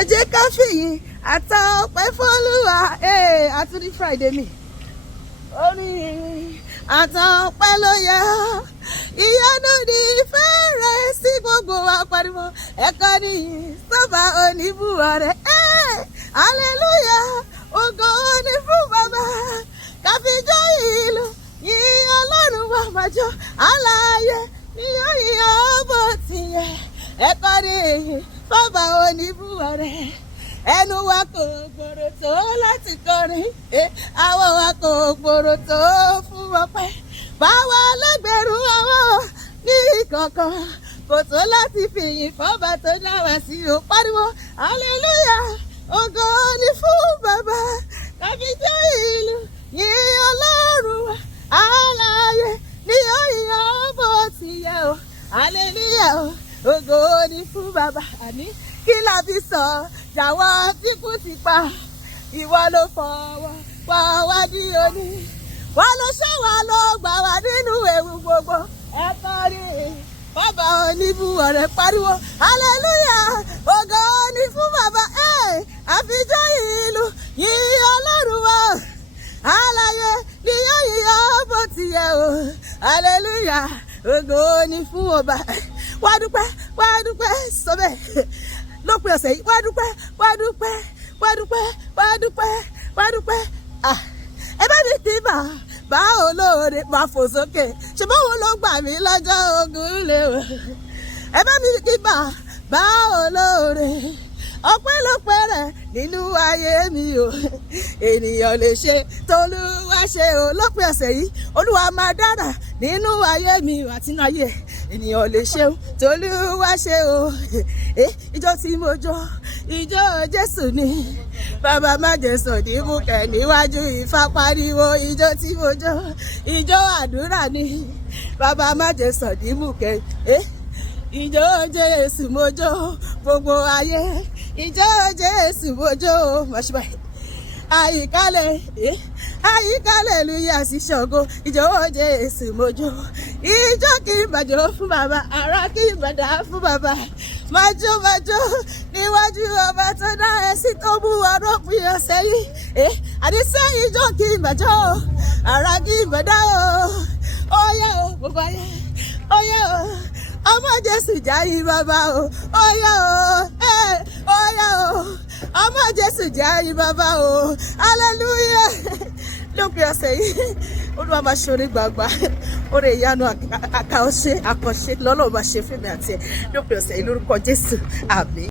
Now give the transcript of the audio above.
Ejeka fiyin atope f'Olúwa. Àtúndí Friday mi. Orí atope ló yẹ. Ìyanu ni ìfẹ́ rẹ̀ sí gbogbo wa pariwo. Ẹ̀kọ́ nìyí sọ́ba oníbùwọ̀ rẹ̀. Hallelujah. Ògo ni fún Baba. Káfíjọ́ ìlú yìn Ọlọ́run wa májọ́. Alààyè yíyọ́ bó ti yẹ. Ẹ̀kọ́ nìyí Baba oníbùwọ̀ rẹ̀. Ẹnu wa kò gbòòrò tó láti kọrin. Àwọn wa kò gbòòrò tó fún ọpẹ́. Báwa lẹ́gbẹ̀rún àwọn ní ìkọ̀kọ̀ kò tó láti fìyìn fọ́ba tó dá wa sí o. Pariwo hallelujah. Ògo ni fún Baba. Káfíjọ́ ìlú yìn Ọlọ́run wa. Alààyè ni ó yíyọ́ bó ti yẹ o. Hallelujah. Ògo ni fún Baba. Àní kí la fi sọ jàwọ́ tí kú ti pa. Ìwọ ló fọwọ́ wá dí òní. Wọ́n ló ṣọ́ wa ló gbà wá nínú ewu gbogbo. Ẹ kọrin Baba oníbùwọ̀ rẹ̀ pariwo hallelujah. Ògo ni fún Baba. Àfijọ́ ìlú yìn Ọlọ́run wa. Alààyè ni yóò yíyọ́ bó ti yẹ o. Hallelujah. Ògo ni fún Ọba. Wá dúpẹ́ sọ bẹ́ẹ̀ lópin ọ̀sẹ̀ yìí. Wá dúpẹ́. Ẹ bá mi kí bá olóore máa fò sókè. Ṣé báwo ló gbà mí lọ́jọ́ ogun lè wò? Ẹ bá mi kí bá olóore. Ọpẹ́lọpẹ́ rẹ̀ nínú ayé mi o. Ènìyàn lè ṣe t'Olúwa ṣe o. Lópin ọ̀sẹ̀ yìí Olúwa máa dára nínú ayé mi àti nínú ayé. Ènìyàn lè ṣe t'Olúwa ṣe o. Ijó tí mo jó ijó Jésù ni. Bàbá má jẹ́ sọ̀dímùkẹ́ níwájú Ifá pariwo. Ijó tí mo jó ijó àdúrà ni. Bàbá má jẹ́ sọ̀dímùkẹ́. Ijó Jésù mo jó gbogbo ayé. Ijó Jésù mo jó mọ̀ṣúbà. Àyíkálẹ̀ lùyà sí Ṣàngó. Ijó Jésù mo jó. Ijó kì í bàjọ́ fún Bàbá. Ara kì í bàdá fún Bàbá. Májó níwájú ọba tó dá ẹ sí tó mú ọdún pín ọ̀sẹ̀ yìí. Àdìsẹ́ ijó kì í bàjọ́ o. Ara kì í bàdá o. Ó yẹ o gbogbo ayé. Ó yẹ o. Ọmọ Jésù jáyé Bàbá o. Ó yẹ o. Ọmọ Jésù jáyé Bàbá o. Hallelujah. Lópin ọ̀sẹ̀ yìí Olúwa máa ṣorí gbàgbà. Oore ìyanu àkànṣe lọ́lọ́run máa ṣe fún mi àti ẹ̀ lópin ọ̀sẹ̀ yìí lórúkọ Jésù. Àmín.